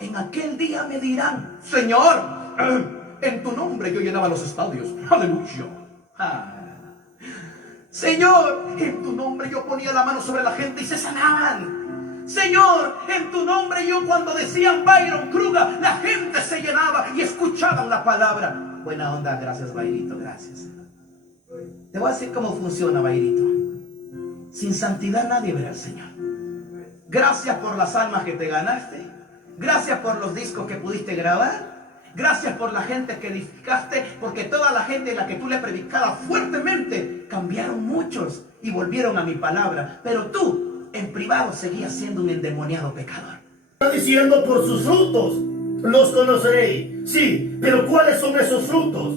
En aquel día me dirán: Señor, en tu nombre yo llenaba los estadios. Aleluya. Señor, en tu nombre yo ponía la mano sobre la gente y se sanaban. Señor, en tu nombre yo, cuando decían Byron Kruger, la gente se llenaba y escuchaban la palabra. Buena onda, gracias Bayrito, gracias. Te voy a decir cómo funciona, Bayrito. Sin santidad nadie verá al Señor. Gracias por las almas que te ganaste. Gracias por los discos que pudiste grabar. Gracias por la gente que edificaste, porque toda la gente a la que tú le predicabas fuertemente, cambiaron muchos y volvieron a mi palabra. Pero tú, en privado, seguías siendo un endemoniado pecador. Está diciendo: por sus frutos los conoceréis. Sí, pero ¿cuáles son esos frutos?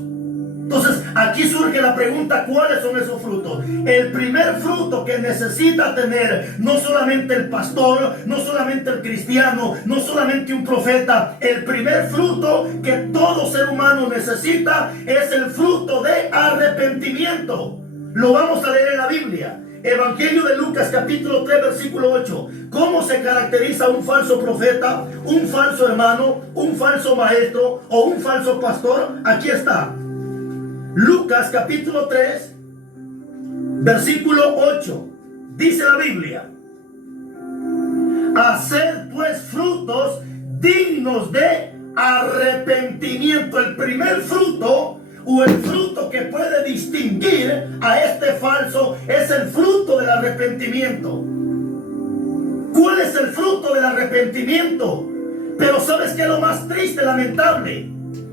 Entonces aquí surge la pregunta: ¿cuáles son esos frutos? El primer fruto que necesita tener no solamente el pastor, no solamente el cristiano, no solamente un profeta. El primer fruto que todo ser humano necesita es el fruto de arrepentimiento. Lo vamos a leer en la Biblia. Evangelio de Lucas capítulo 3 versículo 8. ¿Cómo se caracteriza un falso profeta, un falso hermano, un falso maestro o un falso pastor? Aquí está. Lucas capítulo 3 versículo 8. Dice la Biblia: haced pues frutos dignos de arrepentimiento. El primer fruto, o el fruto que puede distinguir a este falso, es el fruto del arrepentimiento. ¿Cuál es el fruto del arrepentimiento? Pero ¿sabes qué es lo más triste, lamentable?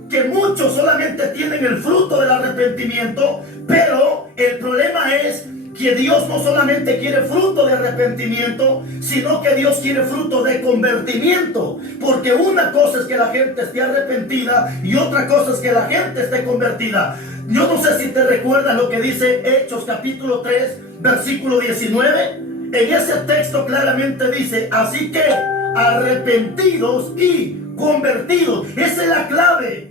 Que muchos solamente tienen el fruto del arrepentimiento, pero el problema es que Dios no solamente quiere fruto de arrepentimiento, sino que Dios quiere fruto de convertimiento. Porque una cosa es que la gente esté arrepentida y otra cosa es que la gente esté convertida. Yo no sé si te recuerdas lo que dice Hechos capítulo 3 versículo 19. En ese texto claramente dice: así que arrepentidos y convertidos. Esa es la clave.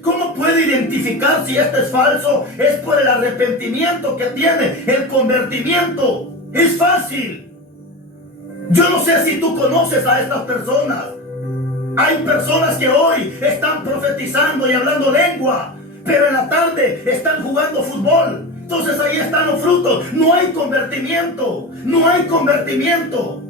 ¿Cómo puede identificar si este es falso? Es por el arrepentimiento que tiene. El convertimiento es fácil. Yo no sé si tú conoces a estas personas. Hay personas que hoy están profetizando y hablando lengua, pero en la tarde están jugando fútbol. Entonces ahí están los frutos. No hay convertimiento. No hay convertimiento.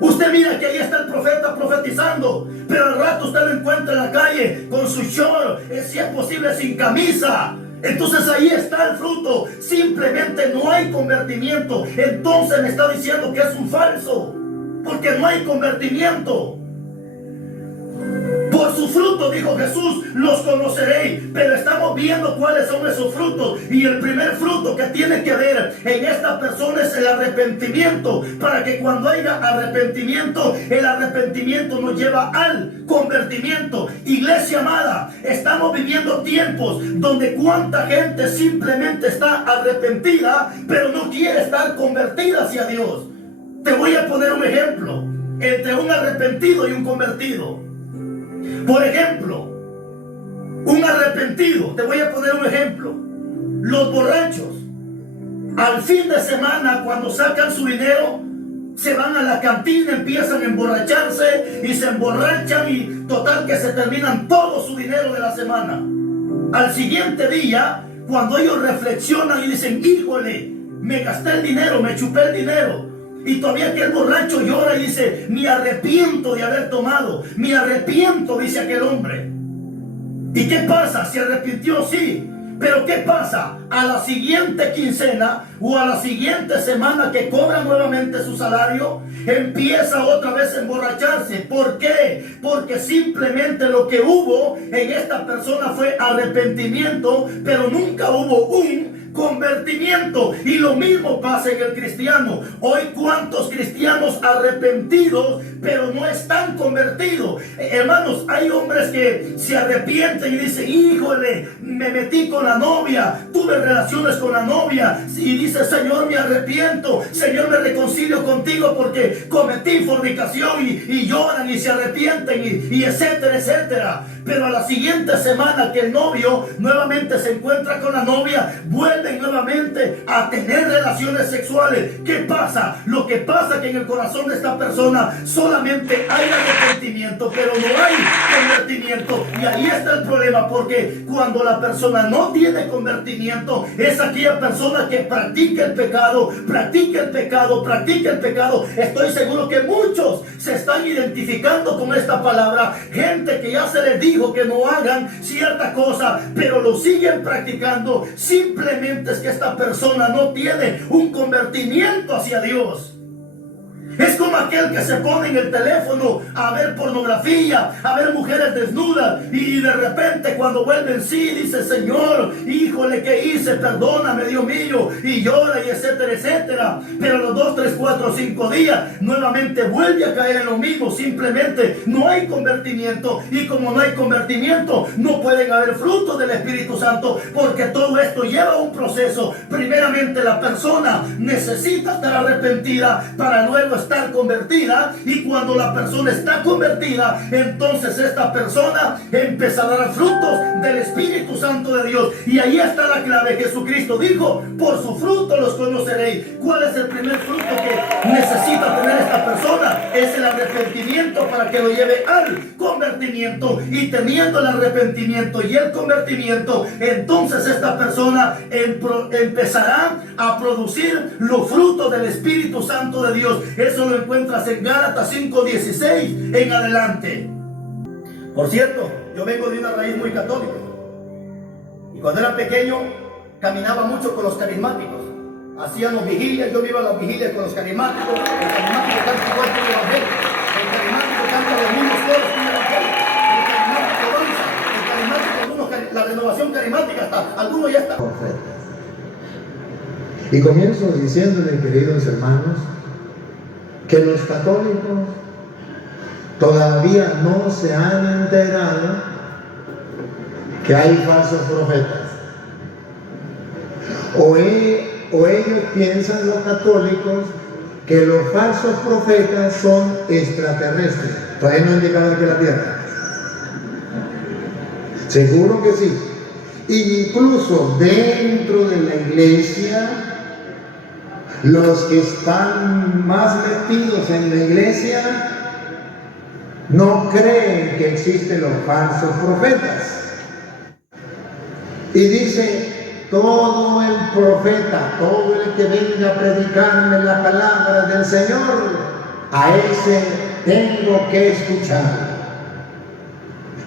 Usted mira que ahí está el profeta profetizando, pero al rato usted lo encuentra en la calle con su short, si es posible sin camisa. Entonces ahí está el fruto. Simplemente no hay convertimiento. Entonces me está diciendo que es un falso, porque no hay convertimiento. Por su fruto, dijo Jesús, los conoceréis. Pero estamos viendo cuáles son esos frutos. Y el primer fruto que tiene que haber en esta persona es el arrepentimiento. Para que cuando haya arrepentimiento, el arrepentimiento nos lleva al convertimiento. Iglesia amada, estamos viviendo tiempos donde cuánta gente simplemente está arrepentida, pero no quiere estar convertida hacia Dios. Te voy a poner un ejemplo entre un arrepentido y un convertido. Por ejemplo, un arrepentido, te voy a poner un ejemplo. Los borrachos, al fin de semana, cuando sacan su dinero, se van a la cantina, empiezan a emborracharse y se emborrachan y total que se terminan todo su dinero de la semana. Al siguiente día, cuando ellos reflexionan y dicen: híjole, me gasté el dinero, me chupé el dinero. Y todavía aquel borracho llora y dice: me arrepiento de haber tomado, me arrepiento, dice aquel hombre. ¿Y qué pasa? ¿Se arrepintió? Sí. Pero ¿qué pasa? A la siguiente quincena o a la siguiente semana que cobra nuevamente su salario, empieza otra vez a emborracharse. ¿Por qué? Porque simplemente lo que hubo en esta persona fue arrepentimiento, pero nunca hubo un convertimiento. Y lo mismo pasa en el cristiano. Hoy cuántos cristianos arrepentidos, pero no están convertidos. Hermanos, hay hombres que se arrepienten y dicen: híjole, me metí con la novia, tuve relaciones con la novia, y dice dice, Señor, me arrepiento, Señor, me reconcilio contigo porque cometí fornicación, y lloran y se arrepienten y etcétera, etcétera. Pero a la siguiente semana que el novio nuevamente se encuentra con la novia, vuelven nuevamente a tener relaciones sexuales. ¿Qué pasa? Lo que pasa es que en el corazón de esta persona solamente hay arrepentimiento, pero no hay convertimiento. Y ahí está el problema, porque cuando la persona no tiene convertimiento, es aquella persona que practica el pecado, practica el pecado, practica el pecado. Estoy seguro que muchos se están identificando con esta palabra. Gente que ya se les dijo que no hagan cierta cosa, pero lo siguen practicando. Simplemente es que esta persona no tiene un convertimiento hacia Dios. Es como aquel que se pone en el teléfono a ver pornografía, a ver mujeres desnudas, y de repente cuando vuelve en sí dice, Señor, híjole, ¿qué hice? Perdóname, Dios mío, y llora y etcétera, etcétera. Pero a los 2, 3, 4, 5 días nuevamente vuelve a caer en lo mismo. Simplemente no hay convertimiento, y como no hay convertimiento, no pueden haber frutos del Espíritu Santo, porque todo esto lleva un proceso. Primeramente la persona necesita estar arrepentida para luego estar convertida, y cuando la persona está convertida, entonces esta persona empezará a dar frutos del Espíritu Santo de Dios. Y ahí está la clave. Jesucristo dijo, por su fruto los conoceréis. ¿Cuál es el primer fruto que necesita tener esta persona? Es el arrepentimiento, para que lo lleve al convertimiento. Y teniendo el arrepentimiento y el convertimiento, entonces esta persona empezará a producir los frutos del Espíritu Santo de Dios. Eso lo encuentras en Gálatas 5:16 en adelante. Por cierto, yo vengo de una raíz muy católica, y cuando era pequeño caminaba mucho con los carismáticos. Hacíamos vigilias, yo iba a las vigilias con los carismáticos. El carismático canta igual que el evangelio, el carismático canta los mismos coros que el evangelio, el carismático danza, el carismático, algunos, la renovación carismática, hasta algunos ya están. Y comienzo diciéndole, queridos hermanos, que los católicos todavía no se han enterado que hay falsos profetas. O ellos piensan, los católicos, que los falsos profetas son extraterrestres. Todavía no han llegado aquí a la tierra. Seguro que sí. Incluso dentro de la iglesia, los que están más metidos en la iglesia no creen que existen los falsos profetas. Y dice, todo el profeta, todo el que venga a predicarme la palabra del Señor, a ese tengo que escuchar.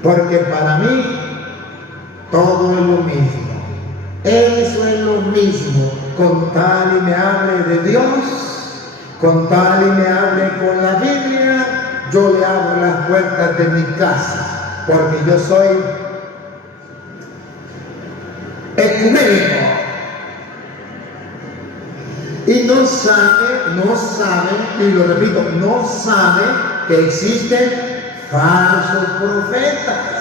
Porque para mí todo es lo mismo. Eso es lo mismo. Con tal y me hable de Dios, con tal y me hable con la Biblia, yo le abro las puertas de mi casa, porque yo soy ecuménico. Y no sabe, y lo repito, no sabe que existen falsos profetas.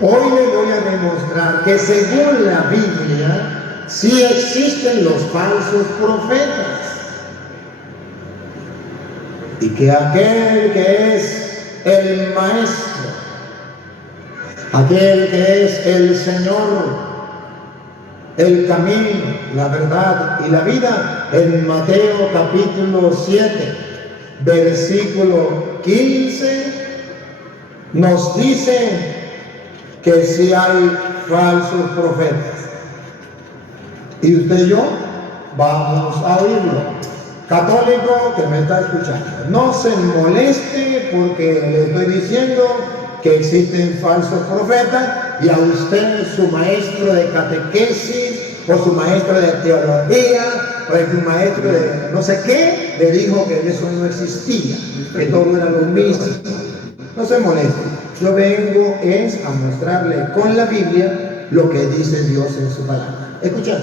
Hoy le voy a demostrar que según la Biblia sí existen los falsos profetas, y que aquel que es el Maestro, aquel que es el Señor, el camino, la verdad y la vida, en Mateo capítulo 7, versículo 15, nos dice que sí hay falsos profetas. Y usted y yo vamos a oírlo. Católico que me está escuchando, no se moleste porque le estoy diciendo que existen falsos profetas, y a usted, su maestro de catequesis, o su maestro de teología, o su maestro de no sé qué, le dijo que eso no existía, que todo era lo mismo. No se moleste. Yo vengo es a mostrarle con la Biblia lo que dice Dios en su palabra. Escuchad.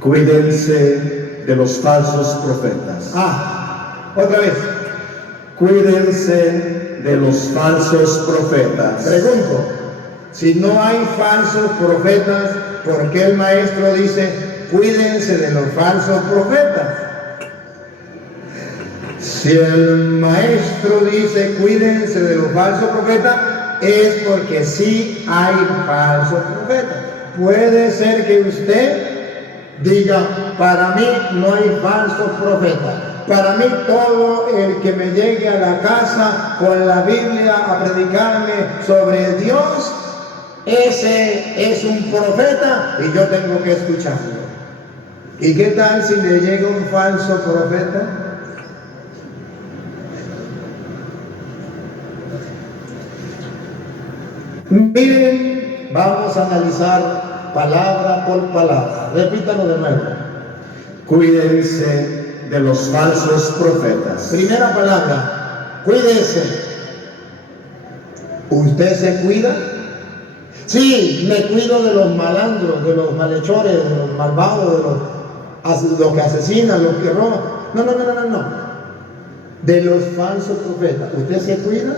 Cuídense de los falsos profetas. Otra vez. Cuídense de los falsos profetas. Pregunto, si no hay falsos profetas, ¿por qué el maestro dice, cuídense de los falsos profetas? Si el maestro dice, cuídense de los falsos profetas, es porque sí hay falsos profetas. Puede ser que usted diga, para mí no hay falsos profetas. Para mí todo el que me llegue a la casa con la Biblia a predicarme sobre Dios, ese es un profeta y yo tengo que escucharlo. ¿Y qué tal si le llega un falso profeta? Miren, vamos a analizar palabra por palabra. Repítalo de nuevo. Cuídense de los falsos profetas. Primera palabra, cuídese. ¿Usted se cuida? Sí, me cuido de los malandros, de los malhechores, de los malvados, de los que asesinan, los que roban. No. De los falsos profetas. ¿Usted se cuida?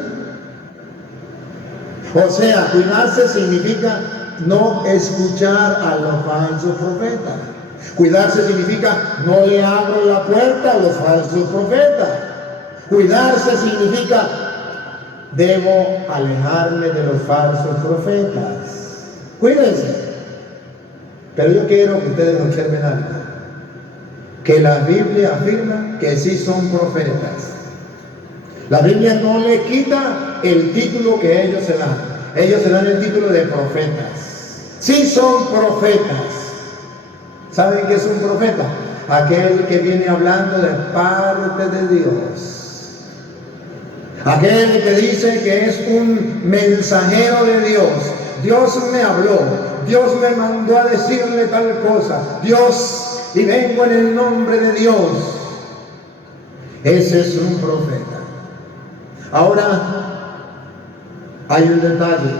O sea, cuidarse significa no escuchar a los falsos profetas. Cuidarse significa no le abro la puerta a los falsos profetas. Cuidarse significa debo alejarme de los falsos profetas. Cuídense. Pero yo quiero que ustedes observen algo. Que la Biblia afirma que sí son profetas. La Biblia no le quita el título que ellos se dan. Ellos se dan el título de profetas. Sí son profetas. ¿Saben qué es un profeta? Aquel que viene hablando de parte de Dios. Aquel que dice que es un mensajero de Dios. Dios me habló. Dios me mandó a decirle tal cosa. Dios, y vengo en el nombre de Dios. Ese es un profeta. Ahora, hay un detalle.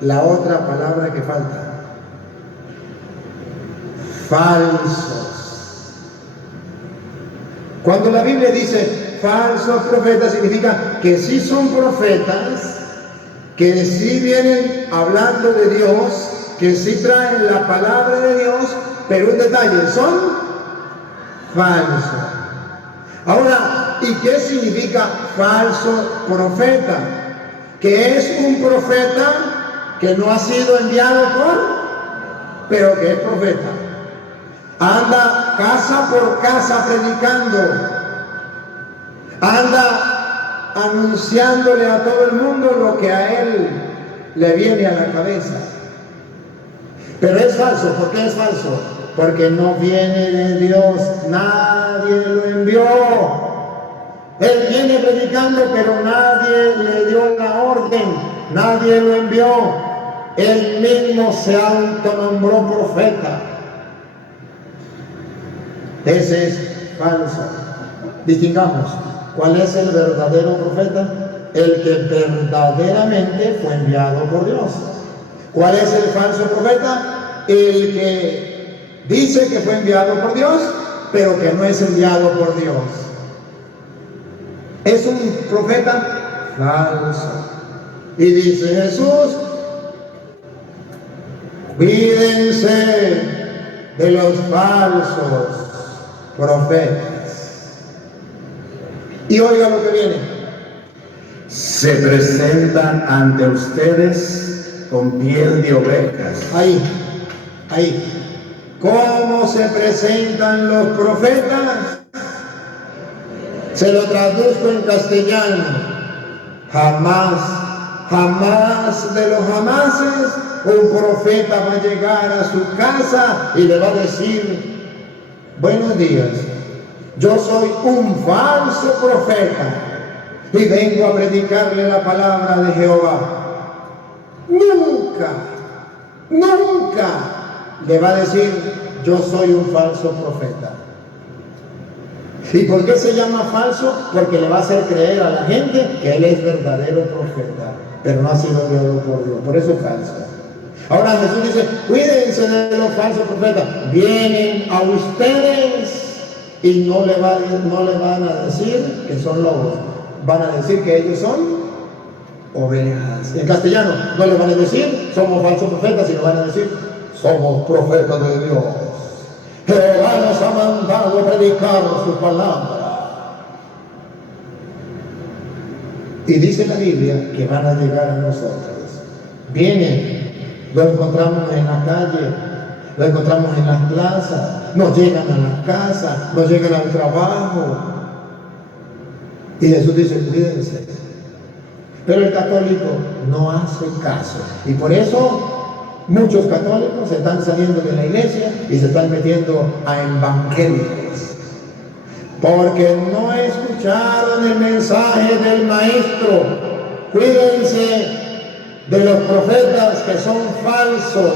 La otra palabra que falta. Falsos. Cuando la Biblia dice falsos profetas, significa que sí son profetas, que sí vienen hablando de Dios, que sí traen la palabra de Dios, pero un detalle, son falsos. Ahora, ¿y qué significa falso profeta? Que es un profeta que no ha sido enviado pero que es profeta. Anda casa por casa predicando. Anda anunciándole a todo el mundo lo que a él le viene a la cabeza. Pero es falso. ¿Por qué es falso? Porque no viene de Dios. Nadie lo envió. Él viene predicando, pero nadie le dio la orden. Nadie lo envió. Él mismo se autonombró profeta. Ese es falso. Distingamos. ¿Cuál es el verdadero profeta? El que verdaderamente fue enviado por Dios. ¿Cuál es el falso profeta? El que dice que fue enviado por Dios, pero que no es enviado por Dios. Es un profeta falso. Y dice Jesús, cuídense de los falsos profetas. Y oiga lo que viene. Se presentan ante ustedes con piel de ovejas. Ahí. ¿Cómo se presentan los profetas? Se lo traduzco en castellano. Jamás de los jamases un profeta va a llegar a su casa y le va a decir, buenos días, yo soy un falso profeta y vengo a predicarle la palabra de Jehová. Nunca le va a decir, yo soy un falso profeta. ¿Y por qué se llama falso? Porque le va a hacer creer a la gente que él es verdadero profeta, pero no ha sido enviado por Dios. Por eso es falso. Ahora Jesús dice, cuídense de los falsos profetas. Vienen a ustedes y no le van a decir que son lobos. Van a decir que ellos son ovejas. En castellano no le van a decir somos falsos profetas, sino van a decir somos profetas de Dios. Jehová nos ha mandado a predicar su palabra. Y dice la Biblia que van a llegar a nosotros. Vienen, lo encontramos en la calle, lo encontramos en las plazas, nos llegan a la casa, nos llegan al trabajo. Y Jesús dice, cuídense. Pero el católico no hace caso. Y por eso muchos católicos se están saliendo de la iglesia y se están metiendo a evangélicos. Porque no escucharon el mensaje del maestro. Cuídense de los profetas que son falsos,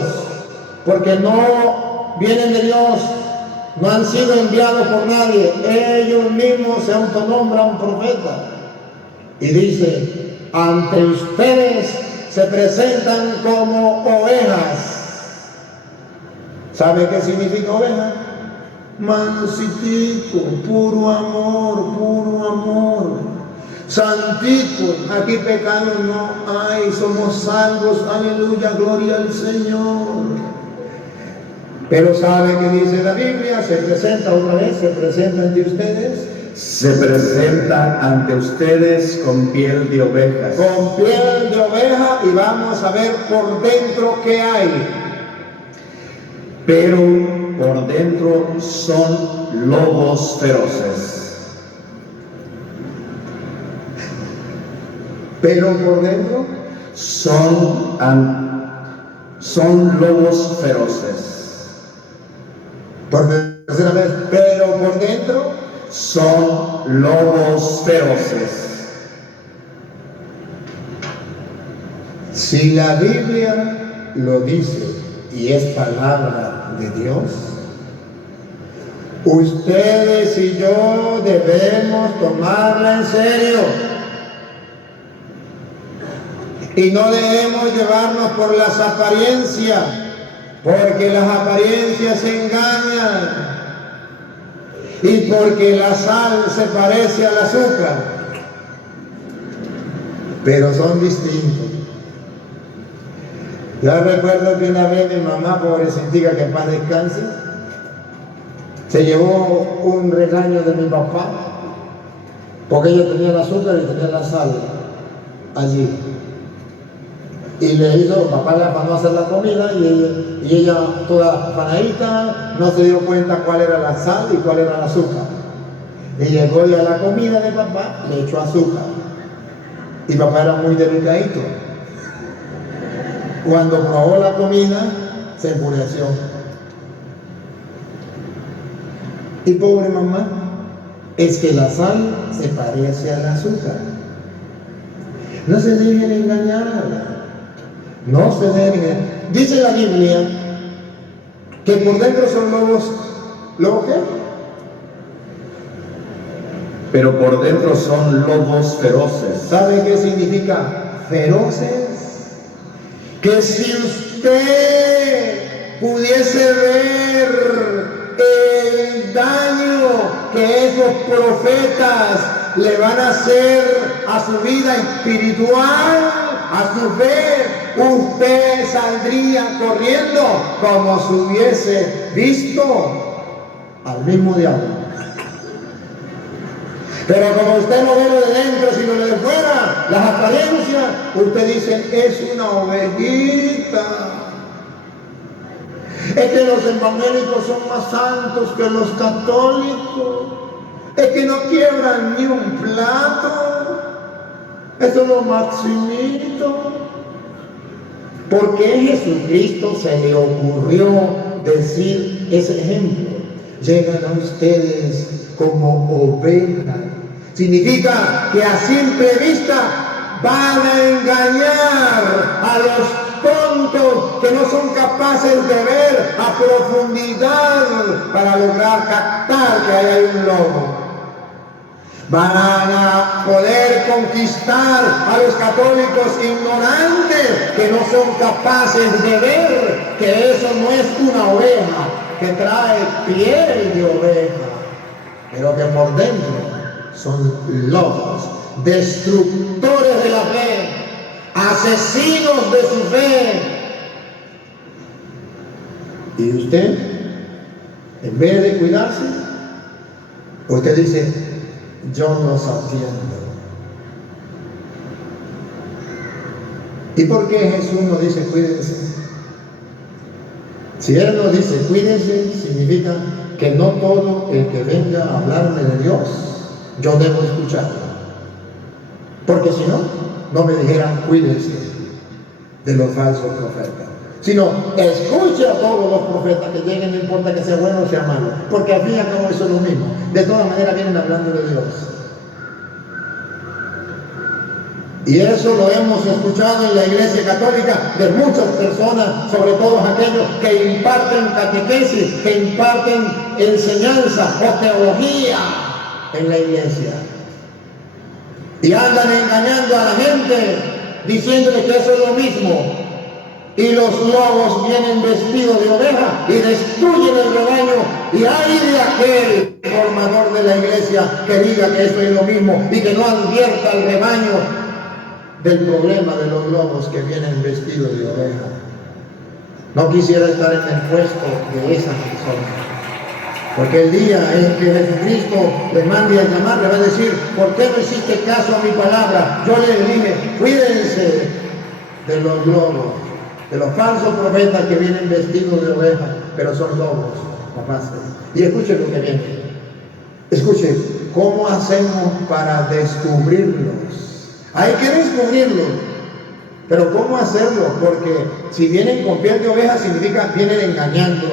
porque no vienen de Dios, no han sido enviados por nadie. Ellos mismos se autonombran profetas. Y dice, ante ustedes se presentan como ovejas. ¿Sabe qué significa oveja? Mansitico, puro amor, santito. Aquí pecado no hay, somos salvos, aleluya, gloria al Señor. Pero ¿sabe qué dice la Biblia? Se presenta otra vez, se presenta ante ustedes. Se presentan ante ustedes con piel de ovejas. Con piel de oveja, y vamos a ver por dentro qué hay. Pero por dentro son lobos feroces. Pero por dentro Son lobos feroces. por tercera vez, pero por dentro Son lobos feroces. Si la Biblia lo dice y es palabra de Dios, ustedes y yo debemos tomarla en serio y no debemos llevarnos por las apariencias, porque las apariencias engañan y porque la sal se parece al azúcar, pero son distintos. Yo recuerdo que una vez mi mamá, pobrecita, que en paz descanse, se llevó un regaño de mi papá porque ella tenía el azúcar y tenía la sal allí. Y le hizo, papá le afanó a hacer la comida y ella toda afanadita, no se dio cuenta cuál era la sal y cuál era el azúcar. Y llegó ya a la comida de papá, le echó azúcar. Y papá era muy delicadito. Cuando probó la comida, se enfureció. Y pobre mamá, es que la sal se parece al azúcar. No se dejen engañar. No se dejen. Dice la Biblia que por dentro son lobos. ¿Lobos qué? Pero por dentro son lobos feroces. ¿Sabe qué significa feroces? Que si usted pudiese ver el daño que esos profetas le van a hacer a su vida espiritual, a su fe, usted saldría corriendo como si hubiese visto al mismo diablo. Pero como usted no ve lo de dentro, sino lo de fuera, las apariencias, usted dice, es una ovejita. Es que los evangélicos son más santos que los católicos. Es que no quiebran ni un plato. Eso es lo maximito. ¿Por qué a Jesucristo se le ocurrió decir ese ejemplo? Llegan a ustedes como ovejas. Significa que a simple vista van a engañar a los tontos que no son capaces de ver a profundidad para lograr captar que ahí hay un lobo. Van a poder conquistar a los católicos ignorantes que no son capaces de ver que eso no es una oveja, que trae piel de oveja, pero que por dentro son lobos, destructores de la fe, asesinos de su fe. Y usted, en vez de cuidarse, usted dice, yo los atiendo. ¿Y por qué Jesús nos dice cuídense? Si Él nos dice cuídense, significa que no todo el que venga a hablarme de Dios, yo debo escucharlo. Porque si no, no me dijeran cuídense de los falsos profetas. Sino, escuche a todos los profetas que lleguen, no importa que sea bueno o sea malo. Porque al fin y al cabo eso es lo mismo. De todas maneras vienen hablando de Dios. Y eso lo hemos escuchado en la Iglesia Católica de muchas personas, sobre todo aquellos que imparten catequesis, que imparten enseñanza o teología en la Iglesia. Y andan engañando a la gente, diciéndole que eso es lo mismo. Y los lobos vienen vestidos de oveja y destruyen el rebaño. Y hay de aquel formador de la Iglesia que diga que eso es lo mismo y que no advierta al rebaño del problema de los lobos que vienen vestidos de oveja. No quisiera estar en el puesto de esa persona, porque el día en que Jesucristo le mande a llamar, le va a decir, ¿por qué no hiciste caso a mi palabra? Yo les dije, cuídense de los lobos, de los falsos profetas que vienen vestidos de oveja, pero son lobos, papás. Y escuchen lo que viene. Escuchen, ¿cómo hacemos para descubrirlos? Hay que descubrirlo, pero ¿cómo hacerlo? Porque si vienen con piel de oveja significa vienen engañando,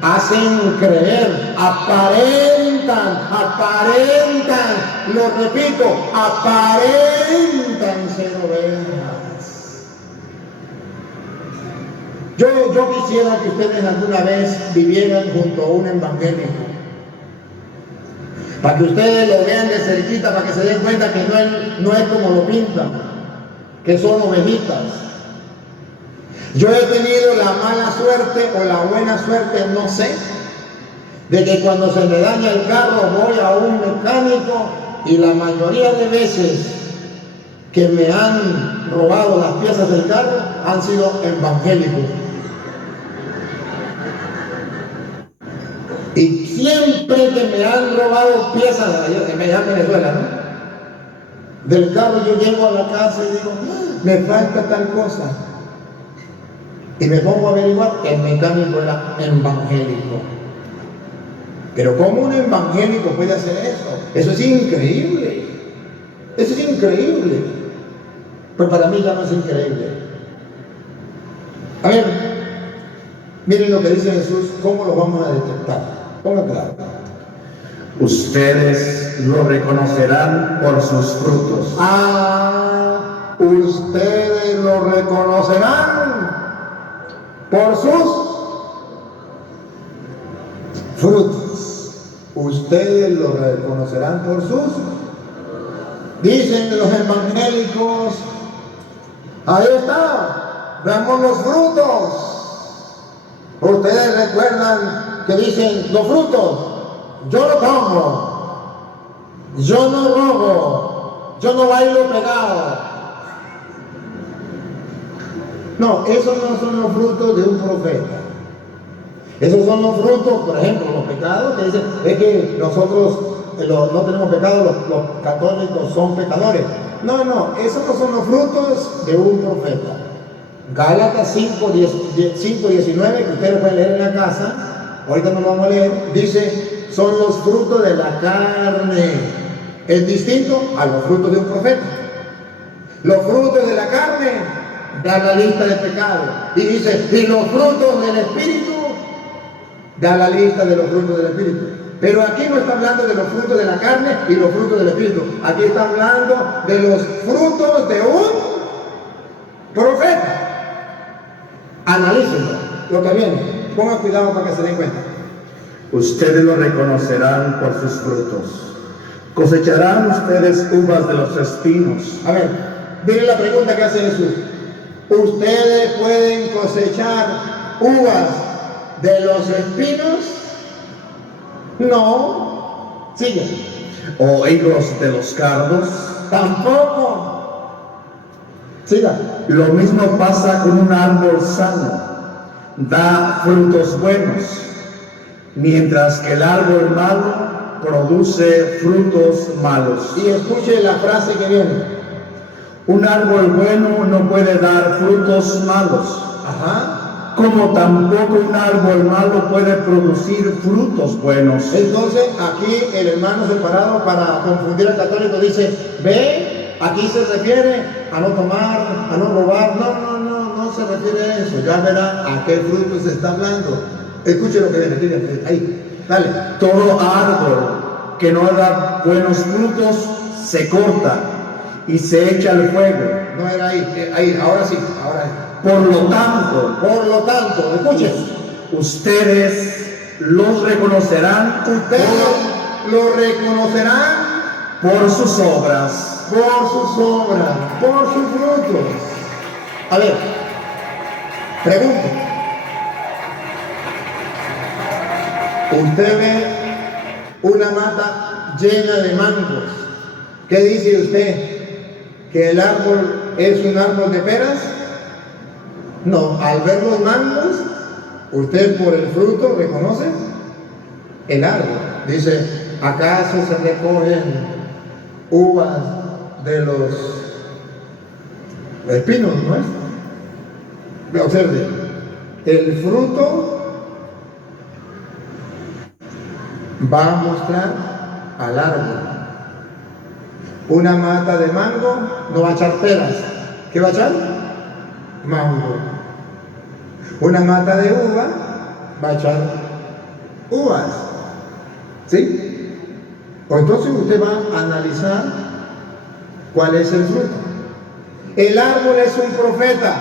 hacen creer, aparentan, lo repito, aparentan ser ovejas. Yo quisiera que ustedes alguna vez vivieran junto a un evangélico, para que ustedes lo vean de cerquita, para que se den cuenta que no es como lo pintan, que son ovejitas. Yo he tenido la mala suerte o la buena suerte, no sé, de que cuando se me daña el carro voy a un mecánico y la mayoría de veces que me han robado las piezas del carro han sido evangélicos. Y siempre que me han robado piezas, allá en Venezuela, ¿no?, del carro, yo llego a la casa y digo, me falta tal cosa. Y me pongo a averiguar que el mecánico era evangélico. Pero ¿cómo un evangélico puede hacer eso? Eso es increíble. Eso es increíble. Pues para mí ya no es increíble. A ver, miren lo que dice Jesús, ¿cómo lo vamos a detectar? Ponga claro. Ustedes lo reconocerán por sus frutos. Ah, ustedes lo reconocerán por sus frutos. Ustedes lo reconocerán por sus. Dicen los evangélicos, ahí está, veamos los frutos. Ustedes recuerdan que dicen los frutos, yo no tomo, yo no robo, yo no bailo pegado. No, esos no son los frutos de un profeta. Esos son los frutos, por ejemplo, los pecados que dicen, es que nosotros no tenemos pecado, los católicos son pecadores. No, esos no son los frutos de un profeta. Gálatas 5:19, que ustedes pueden leer en la casa, ahorita no lo vamos a leer, dice, son los frutos de la carne. Es distinto a los frutos de un profeta. Los frutos de la carne da la lista de pecados. Y dice, y los frutos del Espíritu da la lista de los frutos del Espíritu. Pero aquí no está hablando de los frutos de la carne y los frutos del Espíritu. Aquí está hablando de los frutos de un profeta. Analícenlo, lo que viene. Pongan cuidado para que se den cuenta. Ustedes lo reconocerán por sus frutos. Cosecharán ustedes uvas de los espinos. A ver, miren la pregunta que hace Jesús. ¿Ustedes pueden cosechar uvas de los espinos? No. Sigue. ¿O higos de los cardos? Tampoco. Siga. Lo mismo pasa con un árbol sano. da frutos buenos, mientras que el árbol malo produce frutos malos. Y escuche la frase que viene. Un árbol bueno no puede dar frutos malos, Ajá. como tampoco un árbol malo puede producir frutos buenos. Entonces aquí el hermano separado, para confundir al católico, dice, ve, aquí se refiere a no tomar, a no robar. No se refiere a eso. Ya verá a qué fruto se está hablando. Escuche lo que viene, aquí viene, ahí, dale. Todo árbol que no da buenos frutos se corta y se echa al fuego. No era ahí, ahora sí, ahora es. Por lo tanto, Escuchen, ustedes los reconocerán ustedes lo reconocerán por sus obras. por sus obras, por sus frutos. A ver, pregunto. Usted ve una mata llena de mangos. ¿Qué dice usted? ¿Que el árbol es un árbol de peras? No, al ver los mangos, usted por el fruto reconoce el árbol. Dice, ¿acaso se recogen uvas de los espinos, no es? Observe, el fruto va a mostrar al árbol. Una mata de mango no va a echar peras. ¿Qué va a echar? Mango. Una mata de uva va a echar uvas. ¿Sí? O entonces usted va a analizar cuál es el fruto. El árbol es un profeta.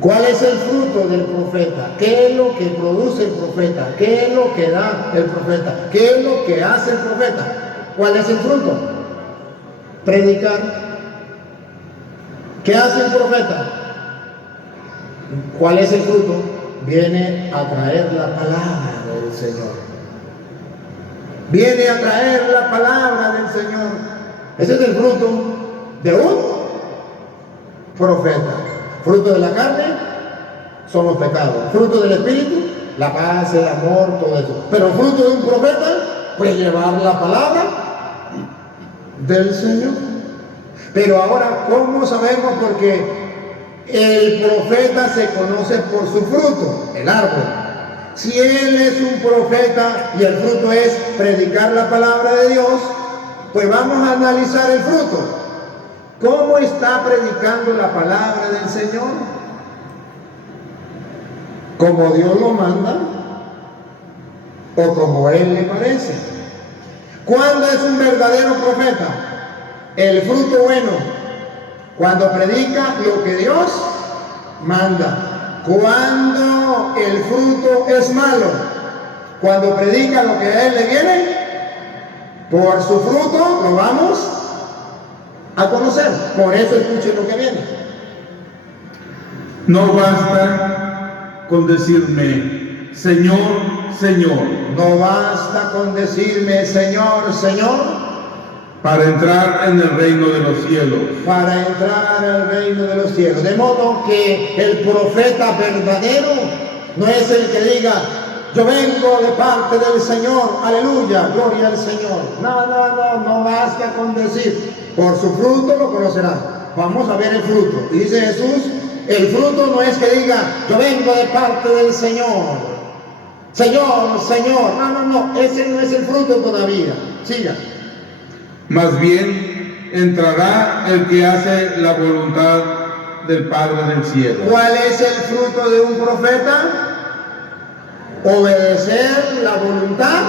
¿Cuál es el fruto del profeta? ¿Qué es lo que produce el profeta? ¿Qué es lo que da el profeta? ¿Qué es lo que hace el profeta? ¿Cuál es el fruto? Predicar. ¿Qué hace el profeta? ¿Cuál es el fruto? Viene a traer la palabra del Señor. Viene a traer la palabra del Señor. Ese es el fruto de un profeta. Fruto de la carne son los pecados. Fruto del Espíritu, la paz, el amor, todo eso. Pero fruto de un profeta, pues llevar la palabra del Señor. Pero ahora, ¿cómo sabemos? Porque el profeta se conoce por su fruto, el árbol. Si él es un profeta y el fruto es predicar la palabra de Dios, pues vamos a analizar el fruto. ¿Cómo está predicando la palabra del Señor? ¿Como Dios lo manda? ¿O como Él le parece? ¿Cuándo es un verdadero profeta? El fruto bueno, cuando predica lo que Dios manda. Cuando el fruto es malo, cuando predica lo que a Él le viene, por su fruto lo vamos a conocer. Por eso escuchen lo que viene. No basta con decirme, Señor, Señor, No basta con decirme Señor, Señor, para entrar en el reino de los cielos. para entrar al reino de los cielos. De modo que el profeta verdadero no es el que diga, yo vengo de parte del Señor, aleluya, gloria al Señor. No basta con decir, por su fruto lo conocerán. Vamos a ver el fruto. Y dice Jesús, el fruto no es que diga, yo vengo de parte del Señor. Señor, Señor. No, ese no es el fruto todavía. Siga. Más bien entrará el que hace la voluntad del Padre del cielo. ¿Cuál es el fruto de un profeta? Obedecer la voluntad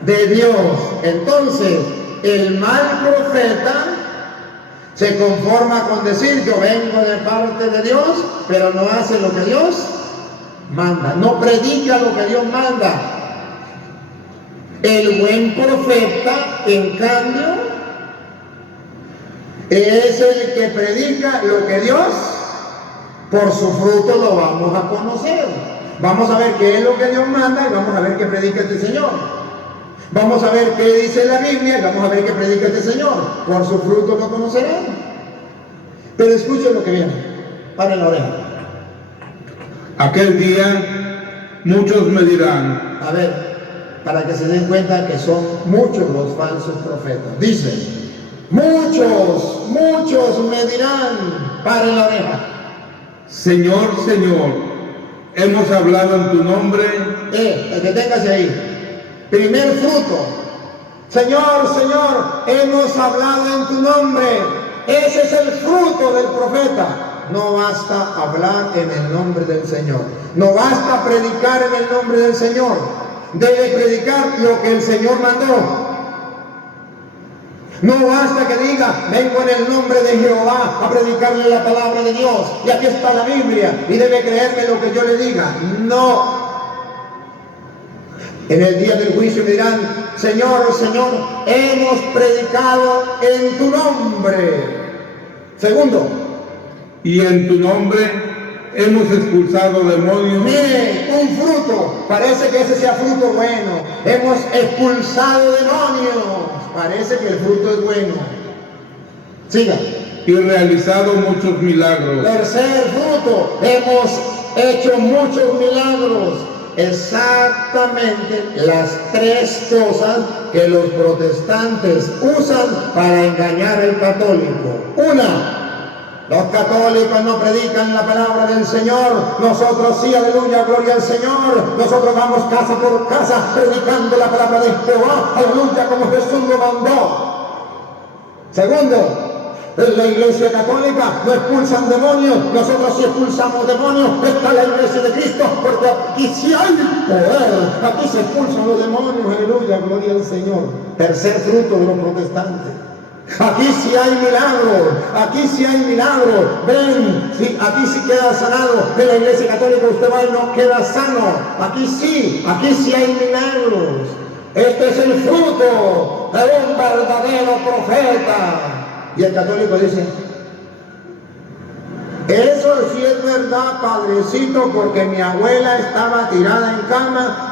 de Dios. Entonces, el mal profeta se conforma con decir, yo vengo de parte de Dios, pero no hace lo que Dios manda, no predica lo que Dios manda. El buen profeta, en cambio, es el que predica lo que Dios, por su fruto lo vamos a conocer. Vamos a ver qué es lo que Dios manda y vamos a ver qué predica este Señor. Vamos a ver qué dice la Biblia y vamos a ver qué predica este Señor. Por su fruto lo conocerán. Pero escuchen lo que viene. Paren la oreja. Aquel día muchos me dirán, A ver, para que se den cuenta que son muchos los falsos profetas. Dice, muchos me dirán, paren la oreja. Señor, Señor, hemos hablado en tu nombre. Deténgase ahí. Primer fruto. Señor, hemos hablado en tu nombre. Ese es el fruto del profeta. No basta hablar en el nombre del Señor. No basta predicar en el nombre del Señor. Debe predicar lo que el Señor mandó. No basta que diga, vengo en el nombre de Jehová a predicarle la palabra de Dios. Y aquí está la Biblia. Y debe creerme lo que yo le diga. No. En el día del juicio me dirán, Señor, hemos predicado en tu nombre. Segundo, Y en tu nombre hemos expulsado demonios. mire, un fruto, parece que ese sea fruto bueno. Hemos expulsado demonios, parece que el fruto es bueno. Siga. Y realizado muchos milagros. Tercer fruto, hemos hecho muchos milagros. Exactamente las tres cosas que los protestantes usan para engañar al católico. Una, los católicos no predican la palabra del Señor. Nosotros sí, aleluya, gloria al Señor. Nosotros vamos casa por casa predicando la palabra de Jehová, aleluya, como Jesús lo mandó. Segundo, en la iglesia católica no expulsan demonios, nosotros sí expulsamos demonios. Está la iglesia de Cristo, porque aquí sí hay poder, aquí se expulsan los demonios, aleluya, gloria al Señor. Tercer fruto de los protestantes. Aquí sí hay milagros, aquí sí hay milagros. Ven, sí, aquí sí queda sanado. En la iglesia católica usted va y no queda sano. Aquí sí hay milagros. Este es el fruto de un verdadero profeta. Y el católico dice, eso sí es verdad, padrecito, porque mi abuela estaba tirada en cama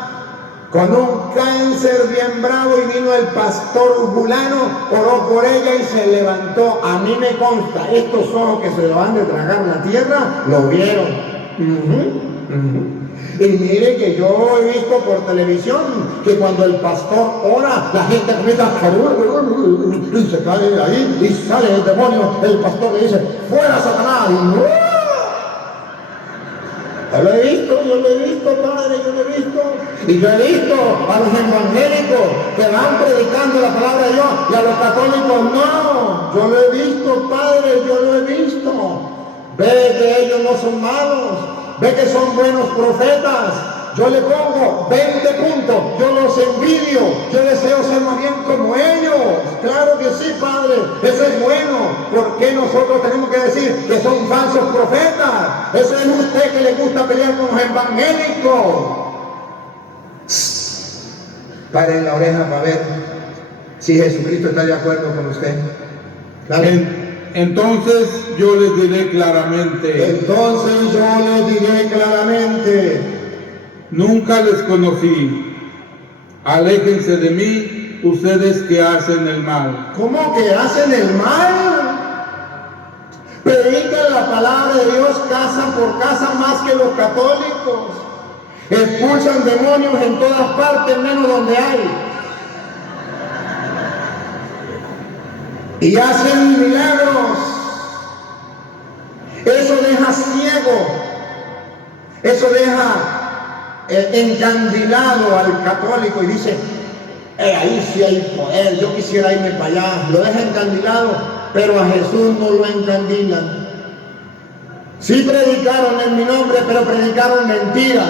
con un cáncer bien bravo y vino el pastor fulano, oró por ella y se levantó. A mí me consta, estos ojos que se lo van de tragar la tierra, lo vieron. Y mire que yo he visto por televisión que cuando el pastor ora, la gente comienza a y se cae ahí y sale el demonio. El pastor le dice, fuera Satanás. Yo lo he visto, padre, yo lo he visto. Y yo he visto a los evangélicos que van predicando la palabra de Dios y a los católicos no. Yo lo he visto, padre, yo lo he visto. Ve que ellos no son malos, ve que son buenos profetas. Yo le pongo 20 puntos, yo los envidio, yo deseo ser más bien como ellos. Claro que sí, padre, eso es bueno. ¿Por qué nosotros tenemos que decir que son falsos profetas? Eso es usted que le gusta pelear con los evangélicos. Paren la oreja para ver si Jesucristo está de acuerdo con usted. Dale. Entonces yo les diré claramente, nunca les conocí. Aléjense de mí, ustedes que hacen el mal. ¿Cómo que hacen el mal? Predican la palabra de Dios casa por casa más que los católicos. Expulsan demonios en todas partes menos donde hay. Y hacen milagros. Eso deja ciego. Eso deja encandilado al católico y dice, ahí sí hay poder, yo quisiera irme para allá. Lo deja encandilado, pero a Jesús no lo encandilan. Sí predicaron en mi nombre, pero predicaron mentiras.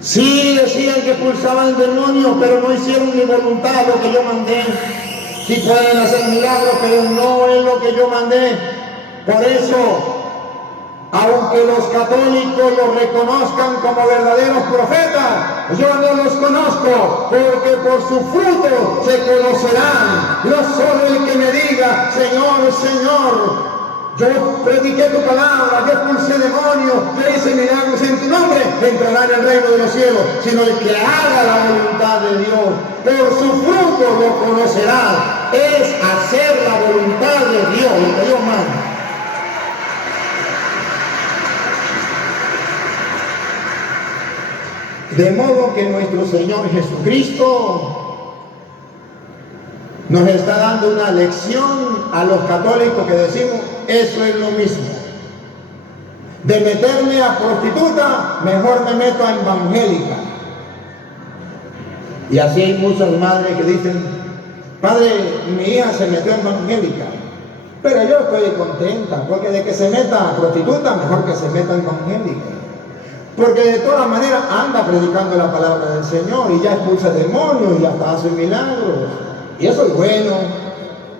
Sí decían que expulsaban demonios, pero no hicieron mi voluntad, lo que yo mandé. Sí pueden hacer milagros, pero no es lo que yo mandé. Por eso, aunque los católicos los reconozcan como verdaderos profetas, yo no los conozco, porque por su fruto se conocerán. No solo el que me diga, Señor, Señor, yo prediqué tu palabra, yo expulsé demonios, yo hice milagros en tu nombre, entrará en el reino de los cielos, sino el que haga la voluntad de Dios. Por su fruto lo conocerá. Es hacer la voluntad de Dios, lo que Dios manda. De modo que nuestro Señor Jesucristo nos está dando una lección a los católicos que decimos, eso es lo mismo. De meterme a prostituta, mejor me meto a evangélica. Y así hay muchas madres que dicen, padre, mi hija se metió a evangélica, pero yo estoy contenta, porque de que se meta a prostituta, mejor que se meta a evangélica. Porque de todas maneras anda predicando la palabra del Señor y ya expulsa demonios y hasta hace milagros. Y eso es bueno.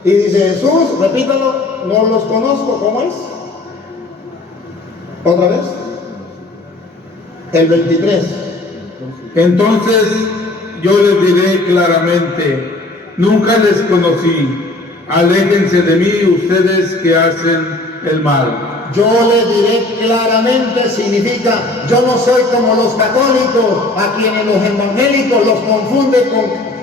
Y dice Jesús, repítalo, no los conozco, ¿cómo es? ¿Otra vez? El 23. Entonces yo les diré claramente, nunca les conocí, aléjense de mí ustedes que hacen el mal. Yo le diré claramente, significa, yo no soy como los católicos, a quienes los evangélicos los confunden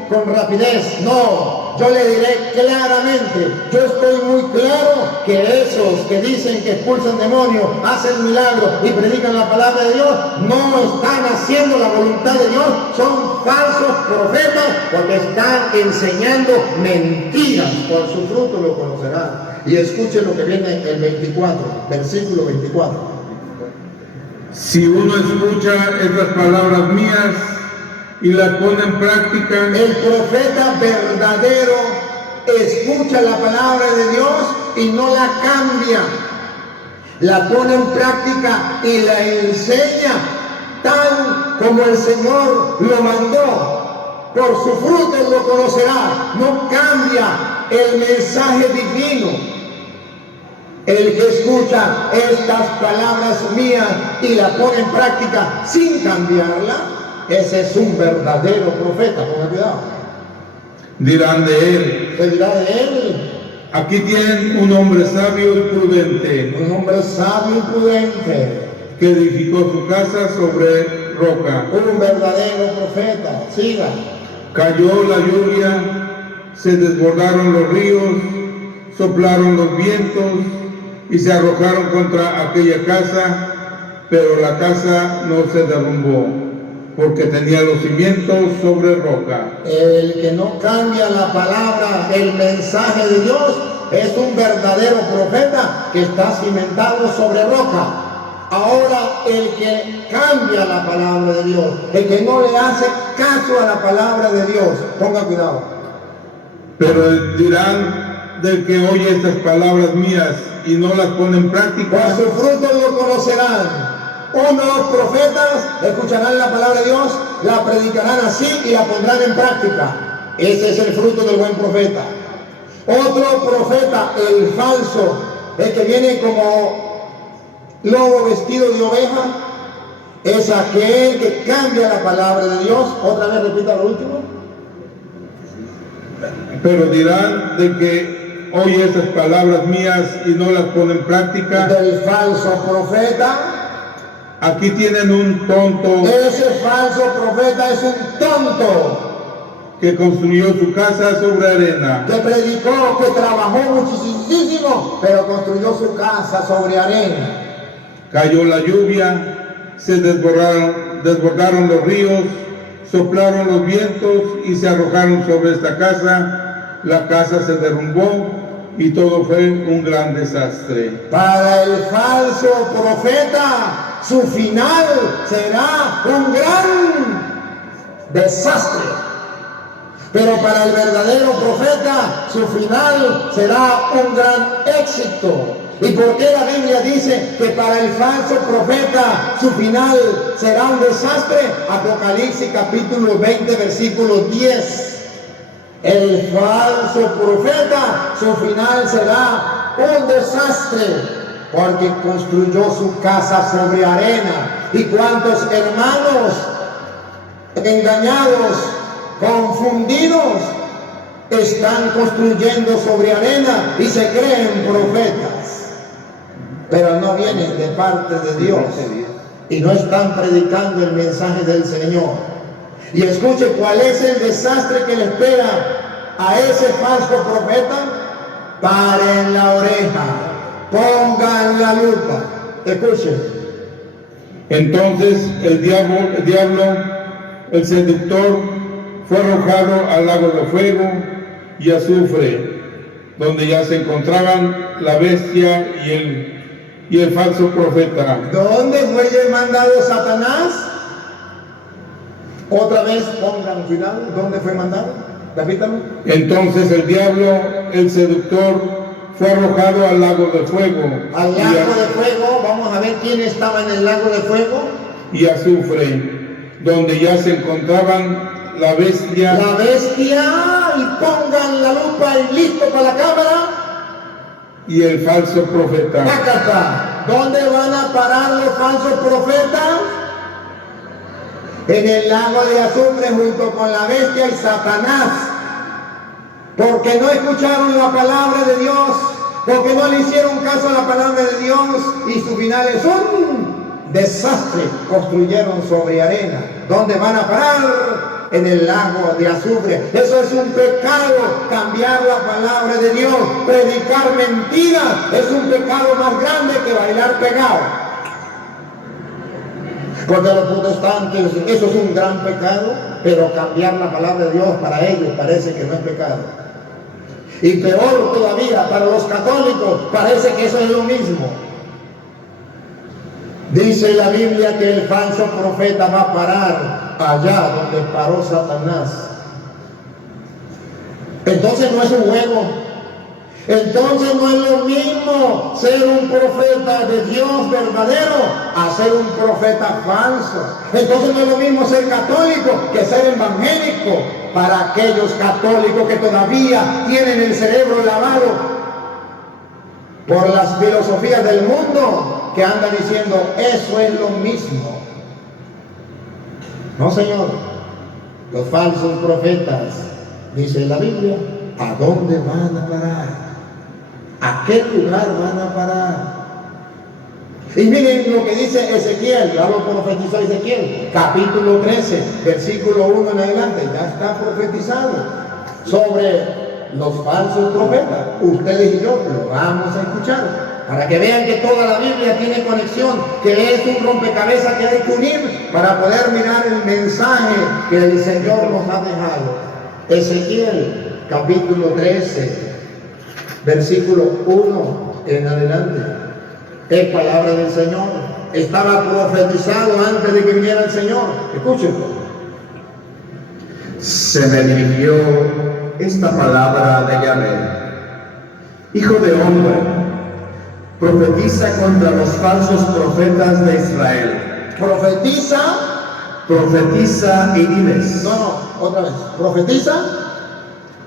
con rapidez. No, yo le diré claramente, yo estoy muy claro que esos que dicen que expulsan demonios, hacen milagros y predican la palabra de Dios, no están haciendo la voluntad de Dios, son falsos profetas porque están enseñando mentiras. Por su fruto lo conocerán. Y escuchen lo que viene el 24, versículo 24. Si uno escucha estas palabras mías y las pone en práctica, El profeta verdadero escucha la palabra de Dios y no la cambia. La pone en práctica y la enseña tal como el Señor lo mandó. Por su fruto lo conocerá. No cambia el mensaje divino. El que escucha estas palabras mías y la pone en práctica sin cambiarla, ese es un verdadero profeta. Ponga cuidado. dirán de él, Se dirá de él, aquí tienen un hombre sabio y prudente, un hombre sabio y prudente, que edificó su casa sobre roca. un verdadero profeta. Siga. Cayó la lluvia, se desbordaron los ríos, soplaron los vientos y se arrojaron contra aquella casa, pero la casa no se derrumbó, porque tenía los cimientos sobre roca. El que no cambia la palabra, el mensaje de Dios, es un verdadero profeta que está cimentado sobre roca. Ahora, el que cambia la palabra de Dios, el que no le hace caso a la palabra de Dios, ponga cuidado. Pero dirán del que oye estas palabras mías y no las pone en Por práctica, su fruto lo conocerán. Unos profetas escucharán la palabra de Dios, la predicarán así y la pondrán en práctica. Ese es el fruto del buen profeta. Otro profeta, el falso, el que viene como lobo vestido de oveja, es aquel que cambia la palabra de Dios. Otra vez repita lo último. pero dirán del que oye estas palabras mías y no las pone en práctica, Del falso profeta. aquí tienen un tonto Ese falso profeta es un tonto que construyó su casa sobre arena. que predicó, que trabajó muchísimo, pero construyó su casa sobre arena. Cayó la lluvia, se desbordaron los ríos, soplaron los vientos y se arrojaron sobre esta casa. La casa se derrumbó y todo fue un gran desastre. Para el falso profeta, su final será un gran desastre. Pero para el verdadero profeta, su final será un gran éxito. ¿Y por qué la Biblia dice que para el falso profeta su final será un desastre? Apocalipsis capítulo 20, versículo 10. El falso profeta, su final será un desastre, porque construyó su casa sobre arena. ¿Y cuántos hermanos engañados, confundidos, están construyendo sobre arena y se creen profetas, pero no vienen de parte de Dios y no están predicando el mensaje del Señor? Y escuche cuál es el desastre que le espera a ese falso profeta. Paren la oreja, pongan la lupa, escuchen. Entonces el diablo el seductor fue arrojado al lago de fuego y azufre, donde ya se encontraban la bestia y el falso profeta. ¿Dónde fue mandado Satanás? Otra vez pongan cuidado, ¿dónde fue mandado? Repítalo. Entonces el diablo, el seductor, fue arrojado al lago de fuego Al lago de fuego, vamos a ver quién estaba en el lago de fuego. y azufre, donde ya se encontraban la bestia La bestia, y pongan la lupa y listo para la cámara. y el falso profeta. Acá, ¿dónde van a parar los falsos profetas? En el lago de azufre junto con la bestia y Satanás, porque no escucharon la palabra de Dios, porque no le hicieron caso a la palabra de Dios, y su final es un desastre. Construyeron sobre arena. ¿Dónde van a parar? En el lago de azufre. Eso es un pecado, cambiar la palabra de Dios, predicar mentiras, es un pecado más grande que bailar pegado. Porque los protestantes, eso es un gran pecado, pero cambiar la palabra de Dios para ellos parece que no es pecado. Y peor todavía, para los católicos parece que eso es lo mismo. Dice la Biblia que el falso profeta va a parar allá donde paró Satanás. Entonces no es un juego. Entonces no es lo mismo ser un profeta de Dios verdadero a ser un profeta falso. Entonces no es lo mismo ser católico que ser evangélico. Para aquellos católicos que todavía tienen el cerebro lavado por las filosofías del mundo, que andan diciendo eso es lo mismo. No, señor. Los falsos profetas, dice la Biblia, ¿a dónde van a parar? ¿A qué lugar van a parar? Y miren lo que dice Ezequiel, ya lo profetizó Ezequiel, capítulo 13, versículo 1 en adelante, ya está profetizado sobre los falsos profetas. Ustedes y yo lo vamos a escuchar, para que vean que toda la Biblia tiene conexión, que es un rompecabezas que hay que unir para poder mirar el mensaje que el Señor nos ha dejado. Ezequiel, capítulo 13, versículo 1 en adelante. Es palabra del Señor. Estaba profetizado antes de que viniera el Señor. Escúchenlo. Se me dirigió esta palabra de Yahvé: Hijo de hombre, profetiza contra los falsos profetas de Israel. Profetiza y diles. No, otra vez. Profetiza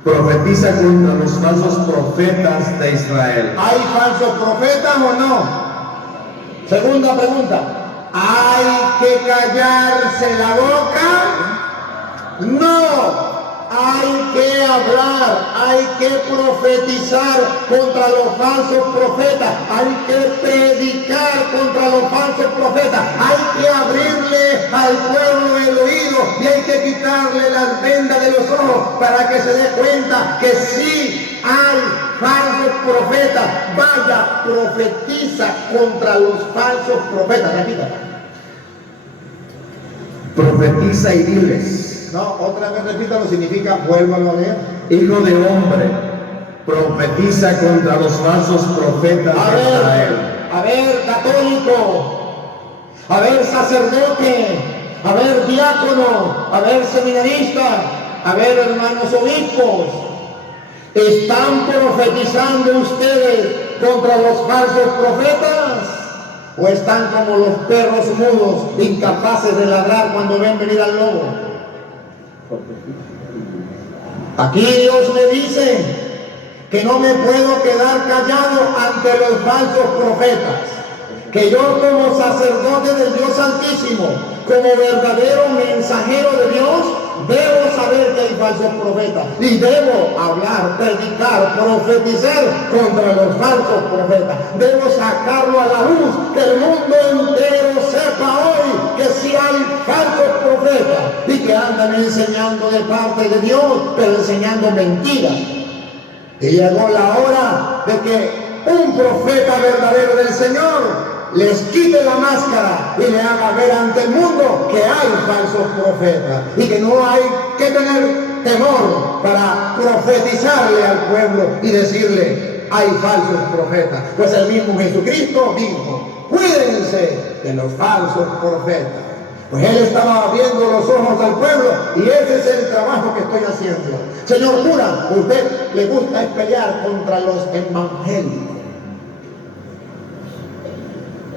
contra los falsos profetas de Israel. ¿Hay falsos profetas o no? Segunda pregunta. ¿Hay que callarse la boca? No. Hay que hablar, hay que profetizar contra los falsos profetas, hay que predicar contra los falsos profetas, hay que abrirle al pueblo el oído y hay que quitarle las vendas de los ojos para que se dé cuenta que sí hay falsos profetas. Vaya, profetiza contra los falsos profetas. Repita. Profetiza y diles. No, otra vez repítalo, significa vuélvalo a leer. Hijo de hombre, profetiza contra los falsos profetas de Israel. A ver, católico, a ver, sacerdote, a ver, diácono, a ver, seminarista, a ver, hermanos obispos. ¿Están profetizando ustedes contra los falsos profetas? ¿O están como los perros mudos, incapaces de ladrar cuando ven venir al lobo? Aquí Dios me dice que no me puedo quedar callado ante los falsos profetas, que yo como sacerdote del Dios Altísimo, como verdadero mensajero de Dios, debo saber que hay falsos profetas y debo hablar, predicar, profetizar contra los falsos profetas. Debo sacarlo a la luz, que el mundo entero sepa hoy que sí hay falsos profetas y que andan enseñando de parte de Dios, pero enseñando mentiras. Y llegó la hora de que un profeta verdadero del Señor les quite la máscara y le haga ver ante el mundo que hay falsos profetas y que no hay que tener temor para profetizarle al pueblo y decirle: hay falsos profetas. Pues el mismo Jesucristo dijo: cuídense de los falsos profetas. Pues él estaba abriendo los ojos al pueblo y ese es el trabajo que estoy haciendo. Señor cura, ¿usted le gusta pelear contra los evangélicos?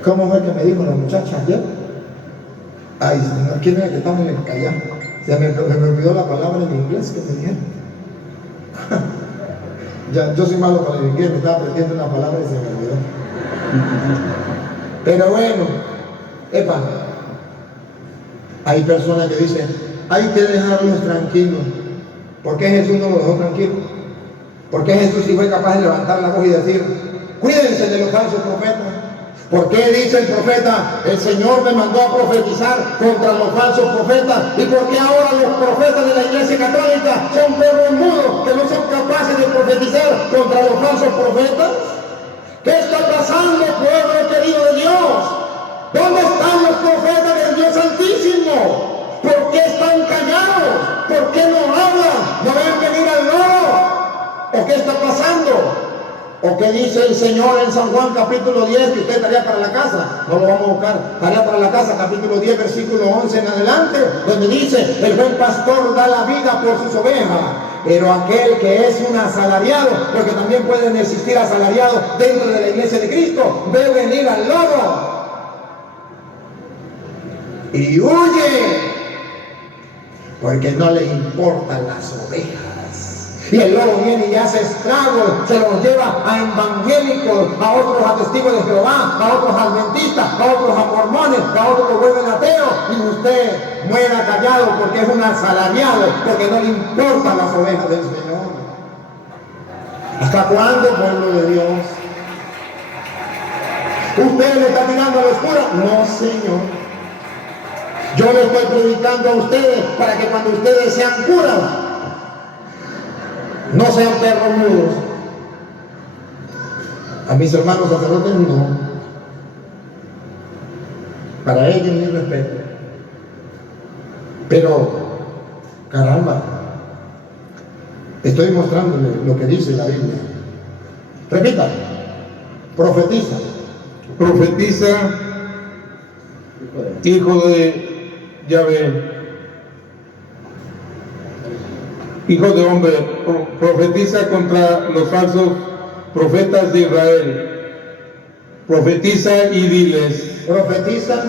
¿Cómo fue que me dijo la muchacha ayer? Ay, señor, ¿quién era que estaba en el callado? Se me olvidó la palabra en inglés que me dijeron. Yo soy malo con el inglés, me estaba aprendiendo una palabra y se me olvidó. Pero bueno, epa, hay personas que dicen: hay que dejarlos tranquilos. ¿Por qué Jesús no los dejó tranquilos? ¿Por qué Jesús sí fue capaz de levantar la voz y decir: cuídense de los falsos profetas? ¿Por qué dice el profeta: el Señor me mandó a profetizar contra los falsos profetas? ¿Y por qué ahora los profetas de la Iglesia Católica son perros mudos que no son capaces de profetizar contra los falsos profetas? ¿Qué está pasando, pueblo querido de Dios? ¿Dónde están los profetas del Dios Santísimo? ¿Por qué están callados? ¿Por qué no hablan? ¿No ven venir al loro? ¿O qué está pasando? ¿O qué dice el Señor en San Juan capítulo 10? Que usted estaría para la casa, no lo vamos a buscar, estaría para la casa, capítulo 10, versículo 11 en adelante, donde dice: el buen pastor da la vida por sus ovejas, pero aquel que es un asalariado, porque también pueden existir asalariados dentro de la iglesia de Cristo, debe venir al lodo y huye, porque no le importan las ovejas. Y el lobo viene y hace estragos, se los lleva a evangélicos, a otros a testigos de Jehová, a otros adventistas, a otros a mormones, a otros lo vuelven ateos, y usted muera callado porque es un asalariado, porque no le importan las ovejas del Señor. ¿Hasta cuándo, pueblo de Dios? ¿Usted le está tirando a la oscura? No, Señor. Yo le estoy predicando a ustedes para que cuando ustedes sean curas, no sean perros mudos. A mis hermanos sacerdotes no. Para ellos mi respeto. Pero, caramba, estoy mostrándole lo que dice la Biblia. Repita: profetiza. Profetiza, hijo de Yahvé, hijo de hombre, profetiza contra los falsos profetas de Israel. Profetiza y diles. Profetiza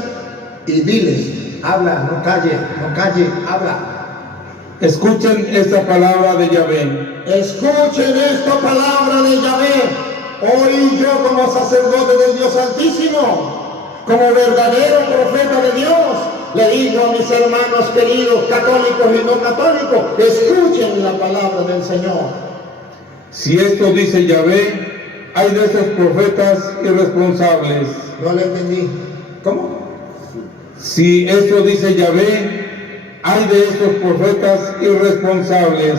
y diles. Habla, no calle, habla. Escuchen esta palabra de Yahvé. Escuchen esta palabra de Yahvé. Hoy yo, como sacerdote del Dios Santísimo, como verdadero profeta de Dios, le digo a mis hermanos queridos, católicos y no católicos: escuchen la palabra del Señor. Si esto dice Yahvé, hay de esos profetas irresponsables. No le entendí. ¿Cómo? Si esto dice Yahvé, hay de estos profetas irresponsables.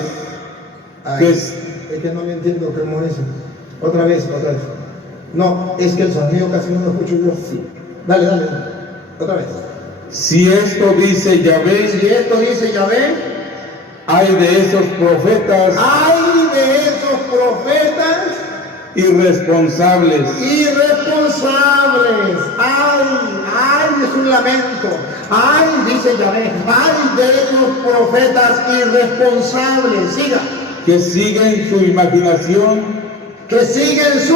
Ay, es que no le entiendo cómo es. Otra vez. No, es que el sonido casi no lo escucho yo. Sí. Dale. Otra vez. Si esto dice Yahvé, hay de esos profetas irresponsables. Ay, es un lamento. Ay, dice Yahvé, ay de esos profetas irresponsables. Siga. Que siguen su imaginación. Que siguen su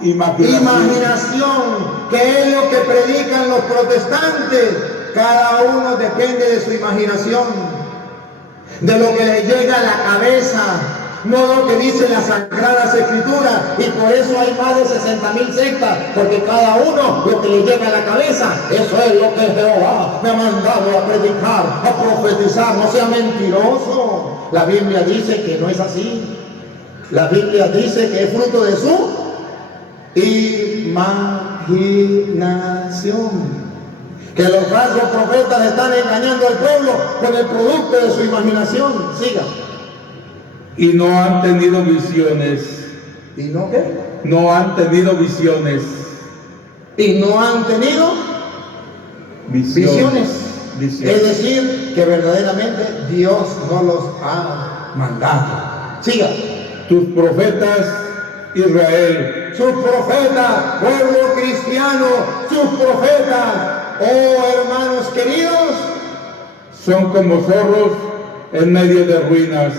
imaginación, que es lo que predican los protestantes. Cada uno depende de su imaginación, de lo que le llega a la cabeza, no lo que dicen las Sagradas Escrituras. Y por eso hay más de 60,000 sectas, porque cada uno lo que le llega a la cabeza, eso es lo que Jehová me ha mandado a predicar, a profetizar. No sea mentiroso. La Biblia dice que no es así. La Biblia dice que es fruto de su imaginación. Que los falsos profetas están engañando al pueblo con el producto de su imaginación. Siga. Y no han tenido visiones. ¿Y no qué? No han tenido visiones. y no han tenido visiones. Es decir, que verdaderamente Dios no los ha mandado. Siga. Tus profetas, Israel, Sus profetas, pueblo cristiano, sus profetas, oh hermanos queridos, son como zorros en medio de ruinas.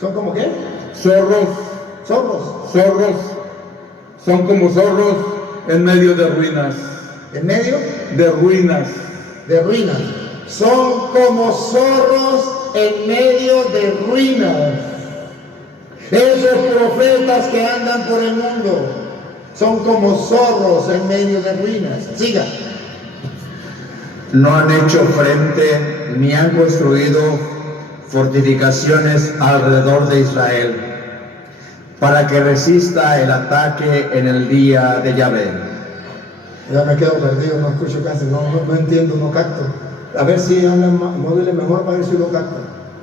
¿son como qué? Zorros, Zorros. son como zorros en medio de ruinas. ¿En medio? De ruinas. De ruinas. Son como zorros en medio de ruinas. Esos profetas que andan por el mundo son como zorros en medio de ruinas. Siga. No han hecho frente ni han construido fortificaciones alrededor de Israel para que resista el ataque en el día de Yahvé. Ya me quedo perdido, no escucho casi, no entiendo, no capto. A ver si modele mejor para ver si lo capto.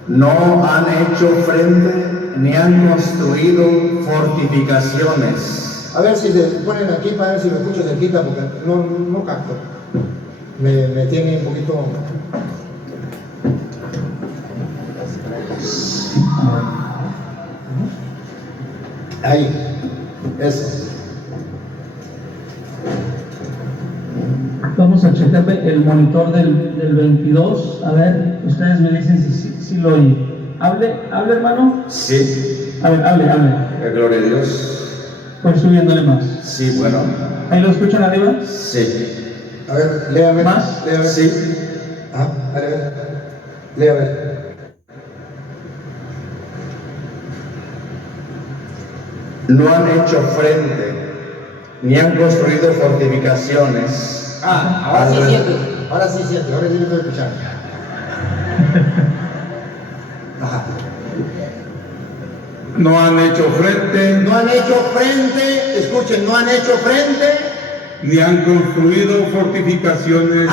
No han hecho frente ni han construido fortificaciones. A ver si se ponen aquí para ver si lo escucho cerquita, porque no capto. Me tiene un poquito. Ahí, eso. Vamos a checar el monitor del 22. A ver, ustedes me dicen si lo oyen. Hable, hermano. Sí, A ver, hable. gloria a Dios. Pues subiéndole más. Sí, bueno, ¿Ahí lo escuchan arriba? sí. A ver, léame. ¿Más? Léame. Sí. Ajá, a ver. Léame. No han hecho frente ni han construido fortificaciones. Ahora sí siente, ahora sí lo estoy escuchando. Ajá. No han hecho frente No han hecho frente, escuchen, no han hecho frente. ni han construido fortificaciones.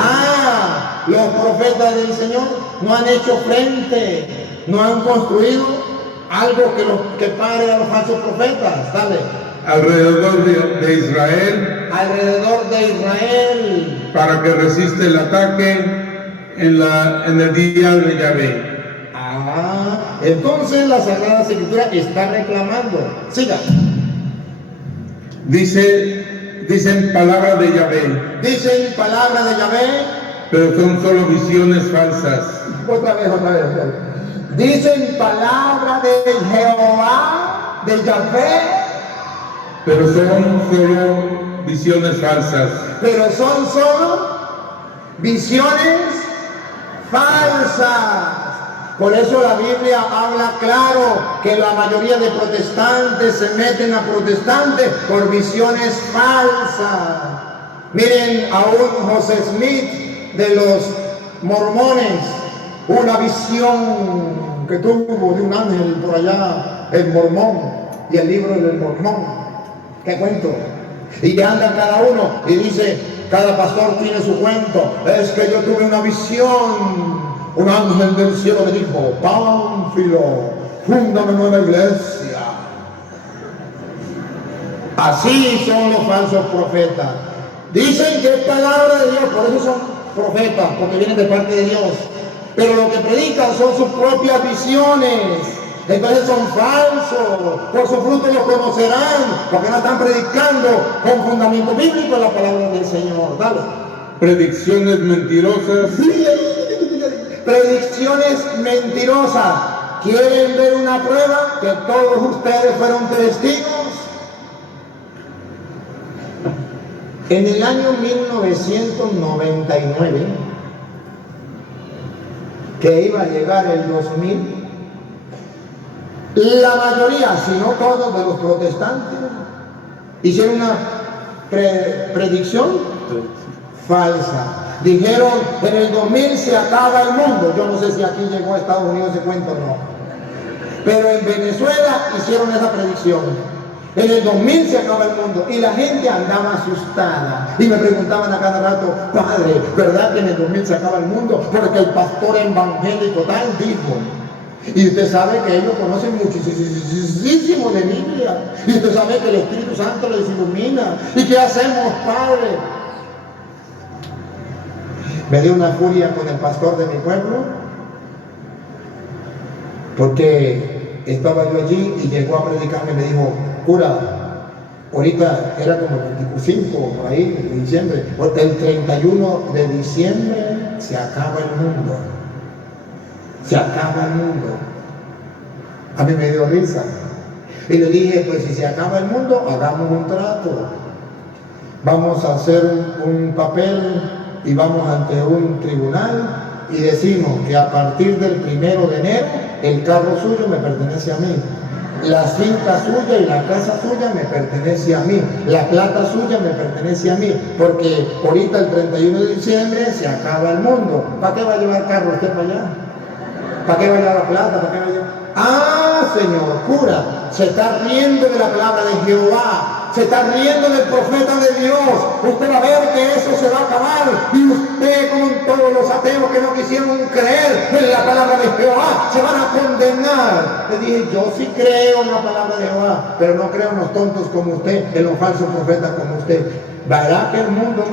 Los profetas del Señor no han hecho frente, no han construido algo que pare a los falsos profetas. Dale. Alrededor de Israel Alrededor de Israel. para que resista el ataque en el día de Yahvé. Entonces la Sagrada Escritura está reclamando. Siga. Dicen palabras de Yahvé, Dicen palabra de Yahvé. pero son solo visiones falsas. Otra vez. Dicen palabra de Jehová, de Yahvé, Pero son solo visiones falsas. pero son solo visiones falsas. Por eso la Biblia habla claro que la mayoría de protestantes se meten a protestantes por visiones falsas. Miren, aún José Smith de los mormones, una visión que tuvo de un ángel por allá, el Mormón, y el libro del Mormón. ¿Qué cuento? Y que anda cada uno y dice, cada pastor tiene su cuento. Es que yo tuve una visión. Un ángel del cielo me dijo, Pánfilo, fúndame nueva iglesia. Así son los falsos profetas. Dicen que es palabra de Dios, por eso son profetas, porque vienen de parte de Dios. Pero lo que predican son sus propias visiones. Entonces son falsos. Por su fruto los conocerán, porque no están predicando con fundamento bíblico la palabra del Señor. Dale. Predicciones mentirosas. Predicciones mentirosas. ¿Quieren ver una prueba? Que todos ustedes fueron testigos. En el año 1999, que iba a llegar el 2000, la mayoría, si no todos, de los protestantes hicieron una predicción falsa. Dijeron, en el 2000 se acaba el mundo. Yo no sé si aquí llegó a Estados Unidos ese cuento o no. Pero en Venezuela hicieron esa predicción. En el 2000 se acaba el mundo. Y la gente andaba asustada. Y me preguntaban a cada rato, padre, ¿verdad que en el 2000 se acaba el mundo? Porque el pastor evangélico tal dijo. Y usted sabe que ellos conocen muchísimo de Biblia. Y usted sabe que el Espíritu Santo les ilumina. ¿Y qué hacemos, padre? Me dio una furia con el pastor de mi pueblo, porque estaba yo allí y llegó a predicarme y me dijo, cura, ahorita era como el 25 por ahí de diciembre, el 31 de diciembre se acaba el mundo. Se acaba el mundo. A mí me dio risa. Y le dije, pues si se acaba el mundo, hagamos un trato. Vamos a hacer un papel y vamos ante un tribunal y decimos que a partir del 1 de enero el carro suyo me pertenece a mí. La finca suya y la casa suya me pertenece a mí. La plata suya me pertenece a mí. Porque ahorita el 31 de diciembre se acaba el mundo. ¿Para qué va a llevar carro usted para allá? ¿Para qué va a llevar la plata? ¿Para qué va a llevar? Ah, señor cura, se está riendo de la palabra de Jehová. Se está riendo del profeta de Dios. Usted va a ver que eso se va a acabar. Y usted, como todos los ateos que no quisieron creer en la palabra de Jehová, se van a condenar. Le dije, yo sí creo en la palabra de Jehová, pero no creo en los tontos como usted, en los falsos profetas como usted. ¿Verdad que el mundo no